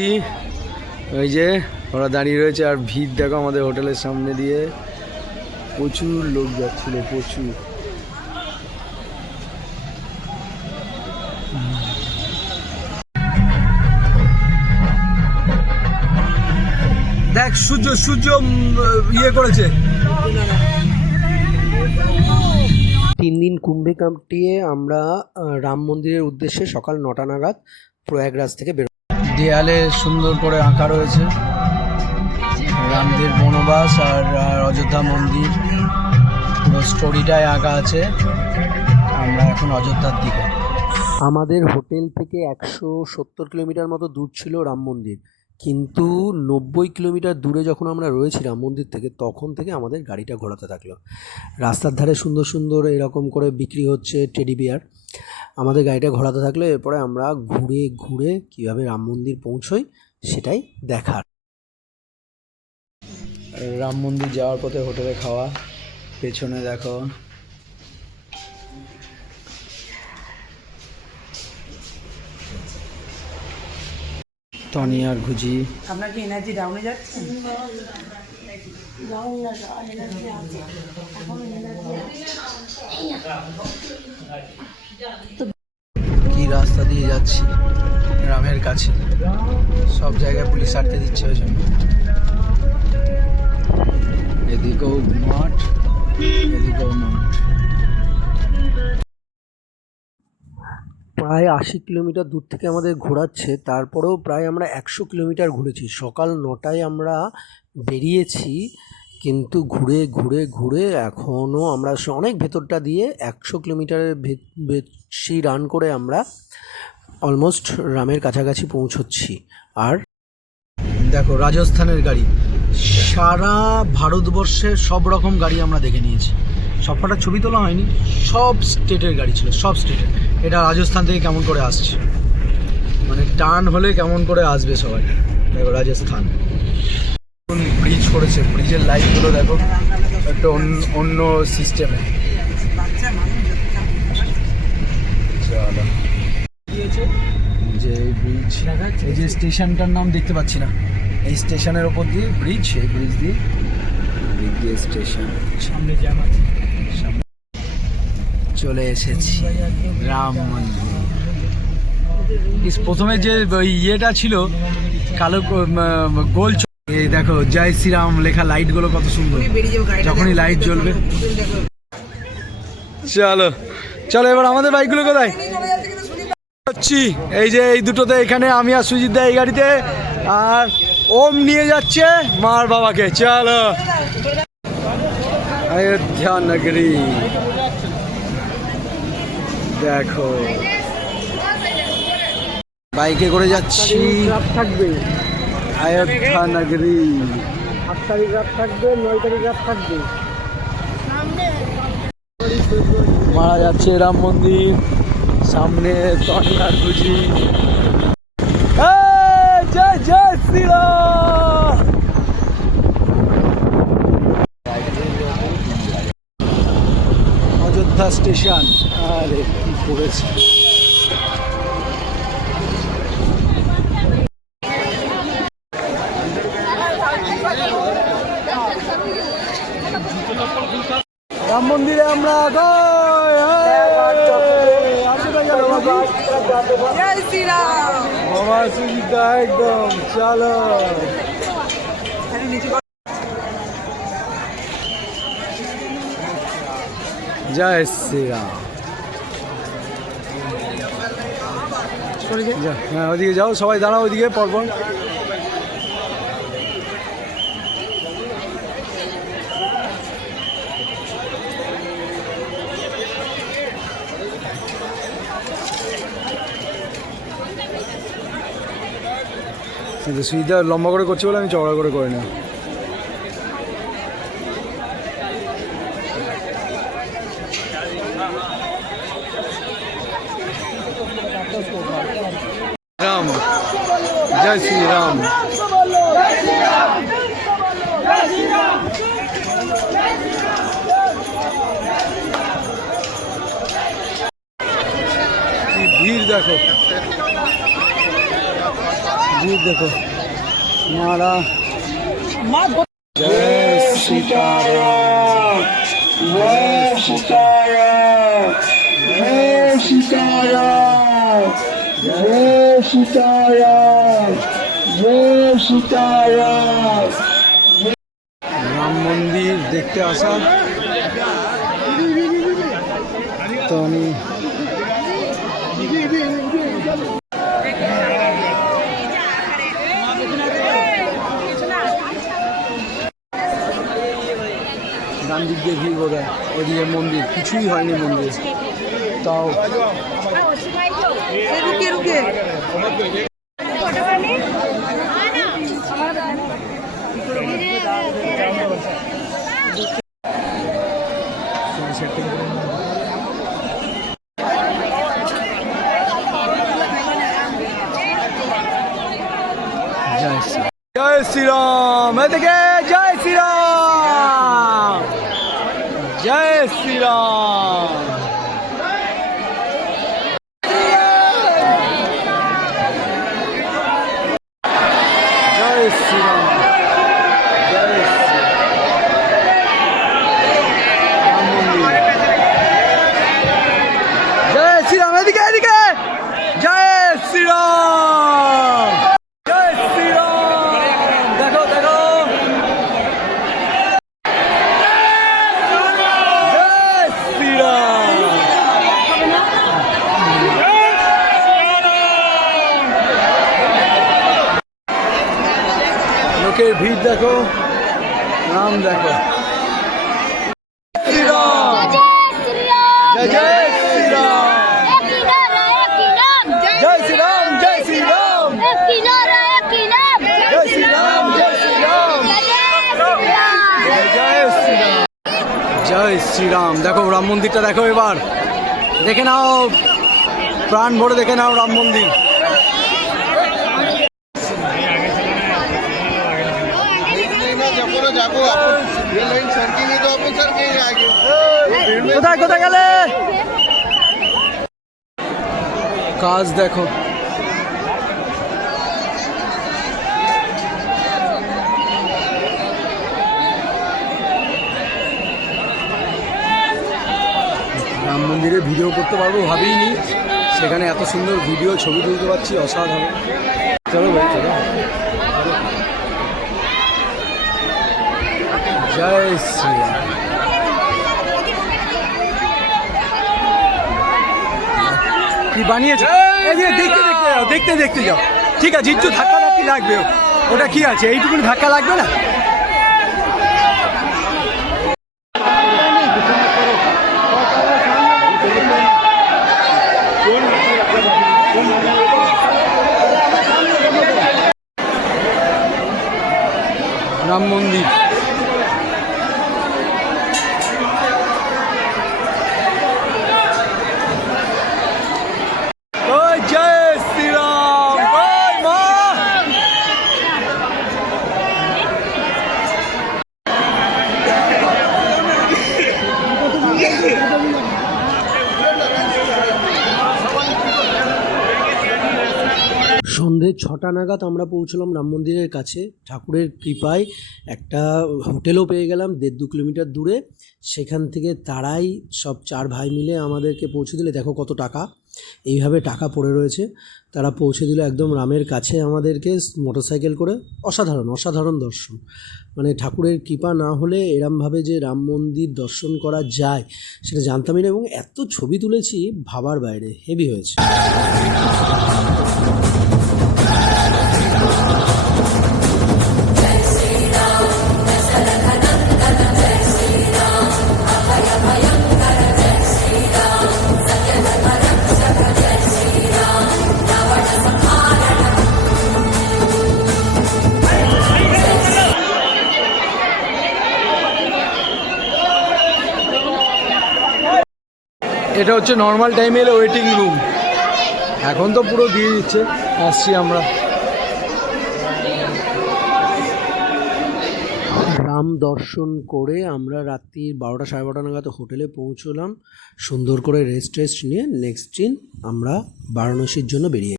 ওই যে ওরা দাঁড়িয়ে রয়েছে আর ভিড় দেখো আমাদের হোটেলের সামনে দিয়ে প্রচুর লোক যাচ্ছিল প্রচুর। দেখ সূর্য সূর্য ইয়ে করেছে। 3 দিন কুম্ভে কাটিয়ে আমরা রাম মন্দিরের উদ্দেশ্যে সকাল 9টা নাগাদ প্রয়াগরাজ থেকে বেরো। দেয়ালে সুন্দর করে আঁকা রয়েছে রামদের বনবাস আর অযোধ্যা মন্দির, পুরো স্টোরিটাই আঁকা আছে। আমরা এখন অযোধ্যার দিকে। আমাদের হোটেল থেকে 170 কিলোমিটার মতো দূর ছিল রাম মন্দির, কিন্তু 90 কিলোমিটার দূরে যখন আমরা রয়েছি রাম মন্দির থেকে, তখন থেকে আমাদের গাড়িটা ঘোরাতে থাকলো। রাস্তার ধারে সুন্দর সুন্দর এরকম করে বিক্রি হচ্ছে টেডি বিয়ার, আমাদের গাড়িটা ঘোরাতে থাকলো। এরপরে আমরা ঘুরে ঘুরে কীভাবে রাম মন্দির পৌঁছই সেটাই দেখার। রাম মন্দির যাওয়ার পথে হোটেলে খাওয়া, পেছনে দেখো টনি আর ঘুজি। আপনার কি এনার্জি ডাউনে যাচ্ছে? কি রাস্তা দিয়ে যাচ্ছি গ্রামের কাছে, সব জায়গায় পুলিশ আটকে দিচ্ছে ওই জন্য। এদিকেও মাঠ এদিকেও মাঠ। প্রায় 80 কিলোমিটার দূর থেকে আমাদের ঘোরাচ্ছে, তারপরেও প্রায় আমরা 100 কিলোমিটার ঘুরেছি। সকাল 9টায় আমরা বেরিয়েছি, কিন্তু ঘুরে ঘুরে ঘুরে এখনও আমরা অনেক ভেতরটা দিয়ে 100 কিলোমিটারের বেশি রান করে আমরা অলমোস্ট রামের কাছাকাছি পৌঁছচ্ছি। আর দেখো রাজস্থানের গাড়ি, সারা ভারতবর্ষের সব রকম গাড়ি আমরা দেখে নিয়েছি। সবকটা ছবি তোলা হয়নি, সব স্টেটের গাড়ি ছিল, সব স্টেটের। এটা রাজস্থান থেকে কেমন করে আসছে, মানে টার্ন হলে কেমন করে আসবে সবাই। দেখো রাজস্থান ব্রিজ করেছে, ব্রিজের লাইটগুলো দেখো একটা অন্য সিস্টেমে। চলো যে ব্রিজ, এই যে স্টেশনটার নাম দেখতে পাচ্ছি না, এই স্টেশনের ওপর দিয়ে ব্রিজ, এই ব্রিজ দিয়ে স্টেশন। সামনে জ্যাম আছে, চলে এসেছি রাম মন্দির। প্রথমে যে ইয়েটা ছিল কালো গোল, এই দেখো জয় শ্রীরাম লেখা লাইটগুলো কত সুন্দর, যখনই লাইট জ্বলবে। চলো চলো এবার আমাদের বাইকগুলো কোথায় যাচ্ছি? এই যে এই দুটোতে, এখানে আমি আর সুজিত দা এই গাড়িতে, আর ওম নিয়ে যাচ্ছে মার বাবাকে। চলো অযোধ্যা নগরী দেখো, বাইকে করে যাচ্ছি। থাকবে অযোধ্যা নগরী, 8 তারিখ রাত থাকবে, 9 তারিখ রাত থাকবে। মারা যাচ্ছে রাম মন্দির, সামনে টনি আর ঘুজি। জয় জয় শ্রীরাম। অযোধ্যা স্টেশন, আরে কি করেছে। রাম মন্দিরে আমরা একদম। চলো জয় শ্রীরাম। হ্যাঁ ওইদিকে যাও, সবাই দাঁড়াও ওইদিকে পরপর। সুবিধা লম্বা করে করছে বলে আমি চওড়া করে করে নিই। রাম জয় শ্রীরাম। ভিড় দেখো, ভিড় দেখো মারা। জয় সীতারাম, জয় সীতারাম, জয় সীতারাম, জয় সীতারাম, জয় সীতারাম। রাম মন্দির দেখতে আসা তো আমি ডান দিক দিয়ে ভিড় বোধ হয়, ওদিকে মন্দির, কিছুই হয়নি মন্দির তাও। रुकिए रुकिए জয় শ্রীরাম, এদিকে জয় শ্রীরাম, জয় শ্রীরাম। জয় শ্রীরাম, জয় রাম মন্দির। জয় শ্রীরাম, এদিকে এদিকে জয় শ্রীরাম, জয় শ্রীরাম। দেখো দেখো জয় শ্রীরাম। লোকের ভিড় দেখো, নাম দেখো। শ্রীরাম, জয় জয় শ্রীরাম, জয় শ্রীরাম, জয় শ্রীরাম, জয় শ্রীরাম, জয় শ্রীরাম, জয় জয় শ্রীরাম, জয় শ্রীরাম। দেখো রাম মন্দিরটা দেখো, এবার দেখে নাও, প্রাণ ভরে দেখে নাও রাম মন্দির। কোথায় কোথায় গেলে? কাজ দেখো, রাম মন্দিরে ভিডিও করতে পারবো ভাবিনি, সেখানে এত সুন্দর ভিডিও ছবি তুলতে পারছি, অসাধারণ। চলো ভাই চলো। জয় শ্রীরাম। কি বানিয়েছে? এই যে দেখতে দেখতে যাও, দেখতে দেখতে যাও। ঠিক আছে, একটু ধাক্কা ধাক্কি লাগবে, ওটা কি আছে, এইটুকুনি ধাক্কা লাগবে না? রাম মন্দির। জয় শ্রীরাম, জয় মা। সন্ধে 6টা নাগাদ আমরা পৌঁছলাম রাম মন্দিরের কাছে। ঠাকুরের কৃপায় একটা হোটেলও পেয়ে গেলাম 1.5-2 কিলোমিটার দূরে। সেখান থেকে তারাই সব 4 ভাই মিলে আমাদেরকে পৌঁছে দিলে। দেখো কত টাকা, এইভাবে টাকা পড়ে রয়েছে। তারা পৌঁছে দিল একদম রামের কাছে আমাদেরকে মোটরসাইকেল করে। অসাধারণ অসাধারণ দর্শন, মানে ঠাকুরের কৃপা না হলে এরমভাবে যে রাম মন্দির দর্শন করা যায় সেটা জানতামই না। এবং এত ছবি তুলেছি ভাবার বাইরে, হেভি হয়েছে। এটা হচ্ছে নর্মাল টাইমে এলে ওয়েটিং রুম, এখন তো পুরো দিয়ে দিচ্ছে। আসছি আমরা। রাম দর্শন করে আমরা রাত্রি 12টা 12:30 নাগাদ হোটেলে পৌঁছলাম। সুন্দর করে রেস্ট নিয়ে নেক্সট দিন আমরা বারাণসীর জন্য বেরিয়ে